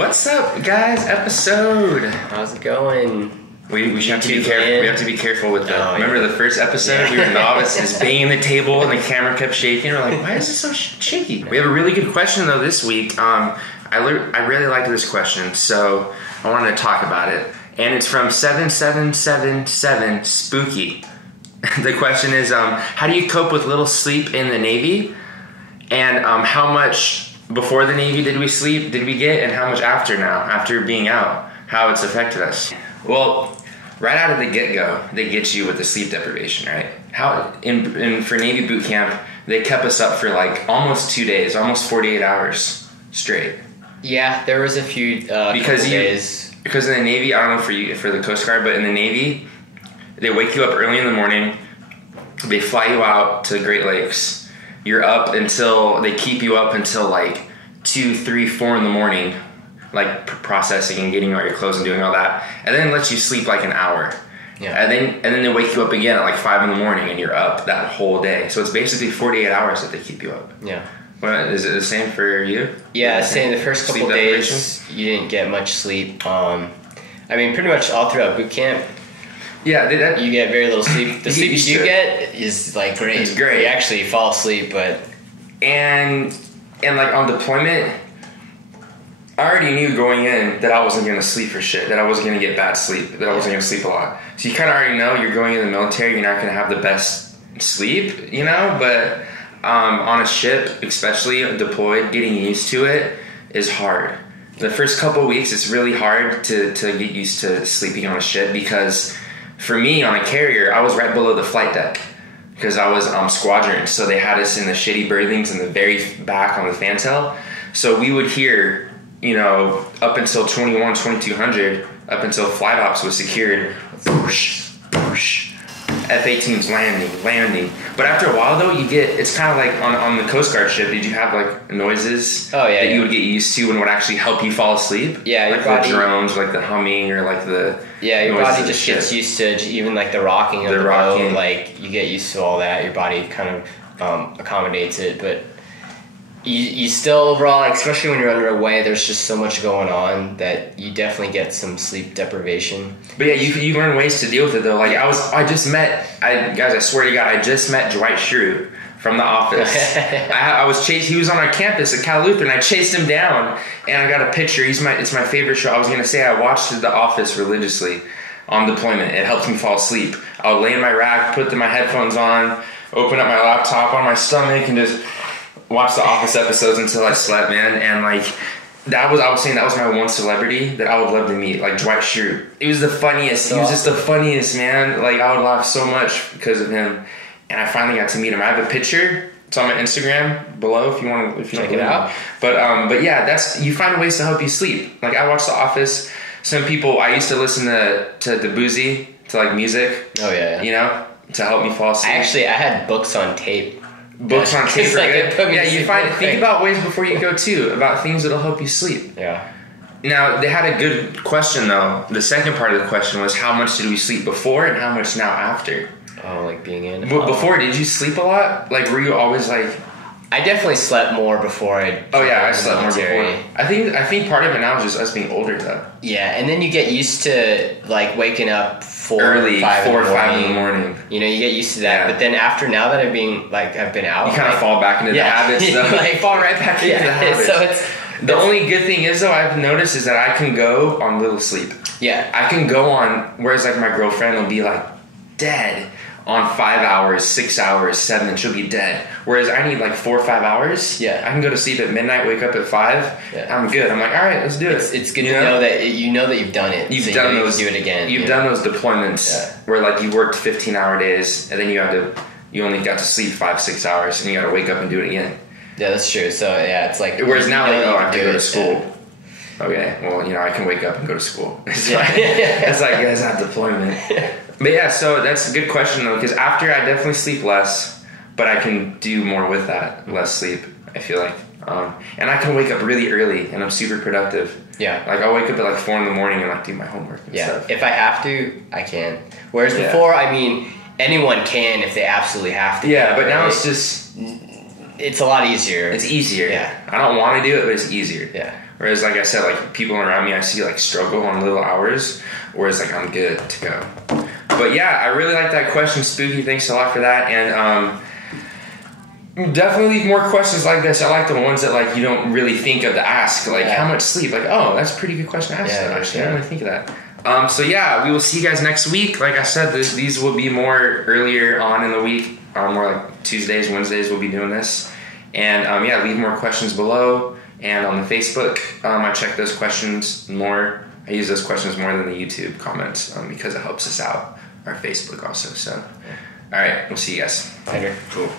What's up, guys? Episode. How's it going? We have to be careful. We have to be careful with that. Remember the first episode? We were novices, banging the table, and the camera kept shaking. We're like, why is it so shaky? We have a really good question though this week. I really liked this question, so I wanted to talk about it. And it's from 7777 Spooky. The question is, how do you cope with little sleep in the Navy? And how much before the Navy did we get, and how much after being out, how it's affected us? Well, right out of the get-go, they get you with the sleep deprivation, right? For Navy boot camp, they kept us up for like almost 2 days, almost 48 hours straight. Yeah, there was a few days. Because in the Navy, I don't know for the Coast Guard, but in the Navy, they wake you up early in the morning. They fly you out to the Great Lakes. You're up until they keep you up until like 2, 3, 4 in the morning, like processing and getting all your clothes and doing all that, and then let you sleep like an hour. Yeah. And then they wake you up again at like 5 in the morning, and you're up that whole day. So it's basically 48 hours that they keep you up. Yeah. Well, is it the same for you? Yeah, same. The first couple days, you didn't get much sleep. I mean, pretty much all throughout boot camp. Yeah, you get very little sleep. The sleep you do get is like great. It's great. You actually fall asleep, but and like on deployment, I already knew going in that I wasn't gonna sleep for shit. That I wasn't gonna get bad sleep. That I wasn't gonna sleep a lot. So you kind of already know you're going in the military. You're not gonna have the best sleep, you know. But on a ship, especially deployed, getting used to it is hard. The first couple of weeks, it's really hard to get used to sleeping on a ship because. For me, on a carrier, I was right below the flight deck because I was squadron. So they had us in the shitty berthings in the very back on the fantail. So we would hear, up until 2200, up until flight ops was secured, whoosh, whoosh, F-18s landing. But after a while, though, it's kind of like on the Coast Guard ship, did you have like noises that you would get used to and would actually help you fall asleep? Yeah, like the drones, like the humming, or like the... Yeah, your body just gets used to even like the rocking of the boat. Like you get used to all that. Your body kind of accommodates it, but you still overall, like, especially when you're underway, there's just so much going on that you definitely get some sleep deprivation. But yeah, you learn ways to deal with it though. Like I swear to God, I just met Dwight Schrute from The Office. He was on our campus at Cal Lutheran. I chased him down, and I got a picture. It's my favorite show. I was gonna say I watched The Office religiously on deployment. It helped me fall asleep. I would lay in my rack, put my headphones on, open up my laptop on my stomach, and just watch The Office episodes until I slept, man. And like that was my one celebrity that I would love to meet, like Dwight Schrute. He was the funniest. He was just the funniest, man. Like I would laugh so much because of him. And I finally got to meet him. I have a picture. It's on my Instagram below if you want to check it out. But yeah, you find ways to help you sleep. Like I watch The Office. Some people, I used to listen to the boozy, to like music. Oh yeah. To help me fall asleep. I had books on tape. Books on tape. Think about ways before you go too, about things that'll help you sleep. Yeah. Now they had a good question though. The second part of the question was how much did we sleep before and how much now after? Oh, like being in. Before, did you sleep a lot? Like, were you always like? I definitely slept more before I. Oh yeah, I slept more before. I think part of it now is just us being older though. Yeah, and then you get used to like waking up 4 or 5 in the morning. You get used to that. Yeah. But then after now that I've been out, you kind of fall back into the habits. Like fall right back into the habits. So it's the only good thing is though I've noticed is that I can go on little sleep. Yeah, I can go on. Whereas like my girlfriend will be like dead on 5 hours, 6 hours, 7, and she'll be dead. Whereas I need like 4 or 5 hours. Yeah. I can go to sleep at midnight, wake up at 5. Yeah. I'm good. I'm like, all right, let's do it. It's good to know that you've done it. You've done those. You can do it again. You've done those deployments where like you worked 15-hour days and then you only got to sleep 5-6 hours and you got to wake up and do it again. Yeah, that's true. So yeah, it's like. Whereas now I have to go to school. Yeah. Okay, well, I can wake up and go to school. It's like it's not deployment. But yeah, so that's a good question though, because after I definitely sleep less, but I can do more with that, less sleep, I feel like. And I can wake up really early and I'm super productive. Yeah. Like I'll wake up at like 4 in the morning and like do my homework and stuff. If I have to, I can. Whereas before, I mean, anyone can if they absolutely have to. Yeah, but now it's just... It's a lot easier. It's easier. Yeah. I don't want to do it, but it's easier. Yeah. Whereas, like I said, like people around me, I see like struggle on little hours, whereas like I'm good to go. But yeah, I really like that question, Spooky. Thanks a lot for that. And definitely leave more questions like this. I like the ones that like you don't really think of to ask, like how much sleep. Like, oh, that's a pretty good question to ask. Actually, I didn't really think of that. So yeah, we will see you guys next week. Like I said, these will be more earlier on in the week, more like Tuesdays, Wednesdays. We'll be doing this. And yeah, leave more questions below. And on the Facebook, I check those questions more. I use those questions more than the YouTube comments because it helps us out. Our Facebook also. So, all right, we'll see you guys later. Cool.